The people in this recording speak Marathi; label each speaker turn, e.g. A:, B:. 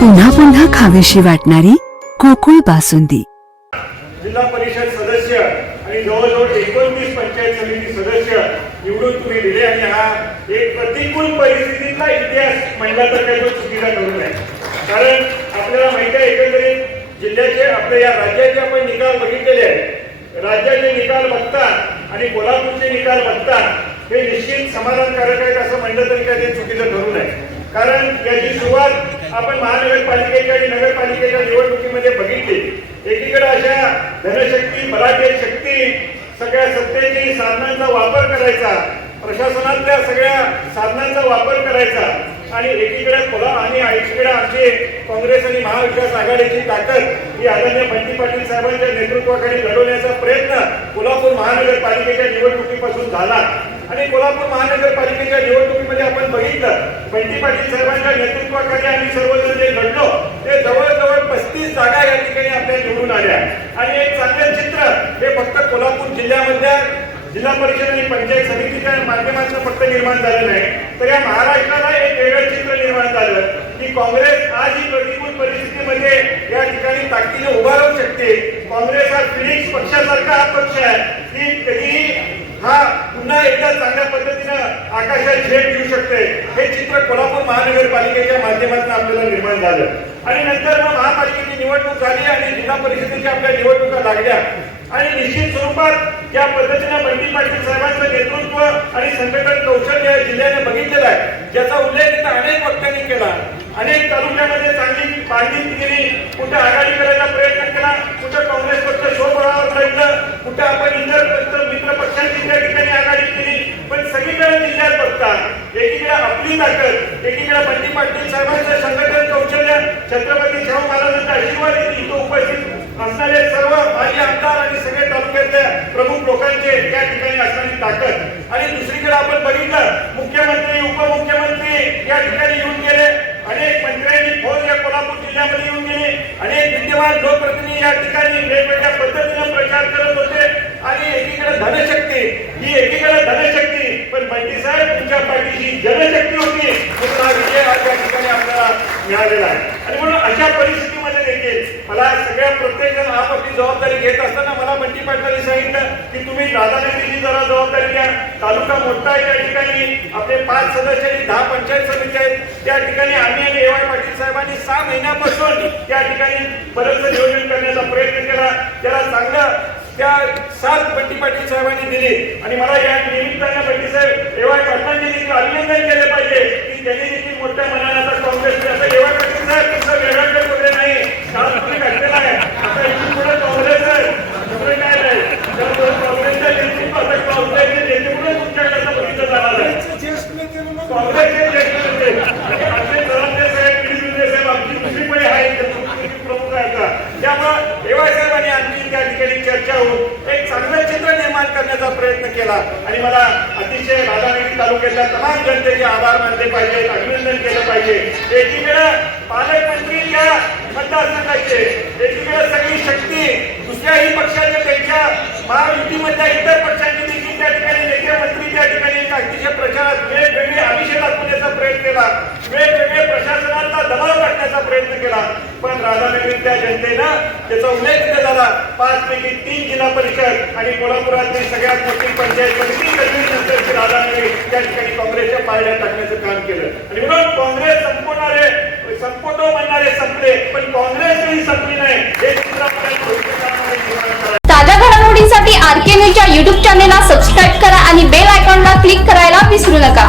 A: पुन्हा पुन्हा खावीशी वाटणारी कोकुळ बासुंदी.
B: जिल्हा परिषद सदस्य आणि जवळजवळ एकोणतीस पंचायत समिती सदस्य निवडून तुम्ही दिले आणि हा एक प्रतिकूल परिस्थितीतला इतिहास महिला तर तो चुकीचा ठरून आहे कारण आपल्याला माहिती आहे एकंदरीत जिल्ह्याचे आपल्या या राज्याचे आपण निकाल बघितलेले आहेत. राज्याचे निकाल बघता आणि कोल्हापूरचे निकाल बघता हे निश्चित समाधानकारक आहेत असं म्हणलं तरी काही ते चुकीचं ठरू नये कारण याची सुरुवात आपण महानगरपालिकेच्या आणि नगरपालिकेच्या निवडणुकीमध्ये बघितले. एकीकडे अशा धनशक्ती बलाढ्य शक्ती सगळ्या सत्तेची साधनांचा वापर करायचा प्रशासनातल्या सगळ्या साधनांचा वापर करायचा आणि एकीकडे कोला आणि एकीकडे आमचे काँग्रेस आणि महाविकास आघाडीची ताकद ही आदरणीय बंटी पाटील साहेबांच्या नेतृत्वाखाली लढवण्याचा प्रयत्न कोल्हापूर महानगरपालिकेच्या निवडणुकीपासून झाला. आणि कोल्हापूर महानगरपालिकेच्या निवडणुकीमध्ये आपण बघितलं बंटी पाटील साहेबांच्या नेतृत्वाखाली आम्ही सर्वजण जे घडलो ते जवळजवळ पस्तीस जागा या ठिकाणी आपल्या निवडून आल्या. आणि एक चांगलं चित्र हे फक्त कोल्हापूर जिल्ह्यामधल्या जिल्हा परिषद आणि पंचायत समितीच्या माध्यमातून फक्त निर्माण झालं नाही तर या महाराष्ट्राला एक वेगळं चित्र निर्माण झालं की काँग्रेस आज ही प्रतिकूल परिस्थितीमध्ये या ठिकाणी ताकदीने उभा राहू शकते काँग्रेस हा फिनिक्स पक्षासारखा हा पक्ष आहे की कधीही हा पुन्हा एकदा चांगल्या पद्धतीनं आकाशात झेप घेऊ शकते हे चित्र कोल्हापूर महानगरपालिकेच्या माध्यमातून आपल्याला निर्माण झालं. आणि नंतर मग महापालिकेची निवडणूक झाली आणि जिल्हा परिषदेच्या आपल्या निवडणुका लागल्या. आणि निश्चित स्वरूपात ज्या पद्धतीनं बंटी पाटील साहेबांचं नेतृत्व आणि संघटन कौशल्य या जिल्ह्याने बघितलेलं आहे. ज्याचा उल्लेख इथं अनेक वक्त्यांनी केला. अनेक तालुक्यामध्ये चांगली बांधणी केली कुठे आघाडी करायचा प्रयत्न केला कुठे काँग्रेस पक्ष शोभळावर लढलं कुठे आपण इतर मित्र पक्षांची त्या ठिकाणी आघाडी केली. पण सगळीकडे जिल्ह्यात बघता एकीकडे आपली ताकद एकीकडे बंदी पाटील साहेबांचं संघटन कौशल्य छत्रपती शाहू महाराजांचा आशीर्वाद इथं उपस्थित असणारे सर्व माजी आमदार आणि सगळे तालुक्यातल्या प्रमुख लोकांचे त्या ठिकाणी असणारी ताकद. आणि दुसरीकडे आपण बघितलं मुख्यमंत्री उपमुख्यमंत्री या ठिकाणी येऊन गेले. अनेक मंत्र्यांनी फौज या कोल्हापूर जिल्ह्यामध्ये येऊन गेले. अनेक विद्यमान लोकप्रतिनिधी या ठिकाणी वेगवेगळ्या पद्धतीने प्रचार करत होते आणि एकीकडे धनशक्ती ही एकीकडे धनशक्ती पण बंटी साहेब तुमच्या पाठीशी जनशक्ती होती म्हणून हा विजय आज या ठिकाणी आपल्याला मिळालेला आहे. आणि म्हणून अशा परिस्थितीमध्ये देखील मला सगळ्या प्रत्येक जण जबाबदारी घेत असताना मला बंटी पाटलांनी सांगितलं की तुम्ही दादागिरीची जरा जबाबदारी घ्या. तालुका मोठा आहे त्या ठिकाणी. आपले पाच सदस्य आणि दहा पंचायत समिती आहेत. त्या ठिकाणी आम्ही आणि एवाय पाटील साहेबांनी सहा महिन्यापासून त्या ठिकाणी बरंच नियोजन करण्याचा प्रयत्न केला. त्याला चांगलं त्या सात बंटी पाटील साहेबांनी दिली. आणि मला या निमित्तानं बंटी साहेब एवाय पाटलांनी देखील अभिनंदन केले पाहिजे की त्यांनी देखील मोठ्या मनाने आता काँग्रेस असं एवाय पाटील साहेब तुमचं वेगळं बोलले नाही काल तुम्ही घडलेला आहे आता इथून पुढे काँग्रेस आहे दुसरं काय नाही तर काँग्रेसच्या नेतृत्व आता काँग्रेसचे नेतृत्व तुमच्याकडे आता बघितलं जाणार आहे काँग्रेसचे ज्येष्ठ नेते आमचे जरांगे साहेब पिढी साहेब आमची दुसरी पिढी आहे ते प्रमुख आहेत का त्यामुळं एवाय साहेबांनी आणखी त्या ठिकाणी चर्चा होऊन एक चांगलं चित्र निर्माण करण्याचा प्रयत्न केला आणि मला अतिशय राधानगरी तालुक्यातल्या तमाम जनतेचे आभार मानले पाहिजे अभिनंदन केलं पाहिजे एकीकडे पालकमंत्री या मतदारसंघाचे एकीकडे सगळी शक्ती दुसऱ्याही पक्षाच्या त्यांच्या महायुतीमधल्या इतर पक्षांची देखील त्या ठिकाणी नेते मंत्री त्या ठिकाणी एक अतिशय प्रचारात वेगवेगळे अभिषेक दाखवण्याचा प्रयत्न केला. वेगवेगळे प्रशासनाचा दबाव टाकण्याचा प्रयत्न केला. पण राधानगरीतल्या जनतेनं त्याचा उल्लेख तिथे झाला. पाच पैकी तीन जिल्हा परिषद आणि कोल्हापुरातली सगळ्यात मोठी पंचायत समिती कधी राधानगरी त्या ठिकाणी काँग्रेसच्या पारड्या टाकण्याचं काम केलं. आणि म्हणून काँग्रेस संपवणारे संपवतो म्हणणारे संपले पण काँग्रेसही संपली नाही. हे चित्र आपल्याला
C: ताज्या घडामोडींसाठी आर के न्यूजच्या युट्यूब चॅनेलला सबस्क्राईब करा आणि बेल आयकॉनला क्लिक करायला विसरू नका.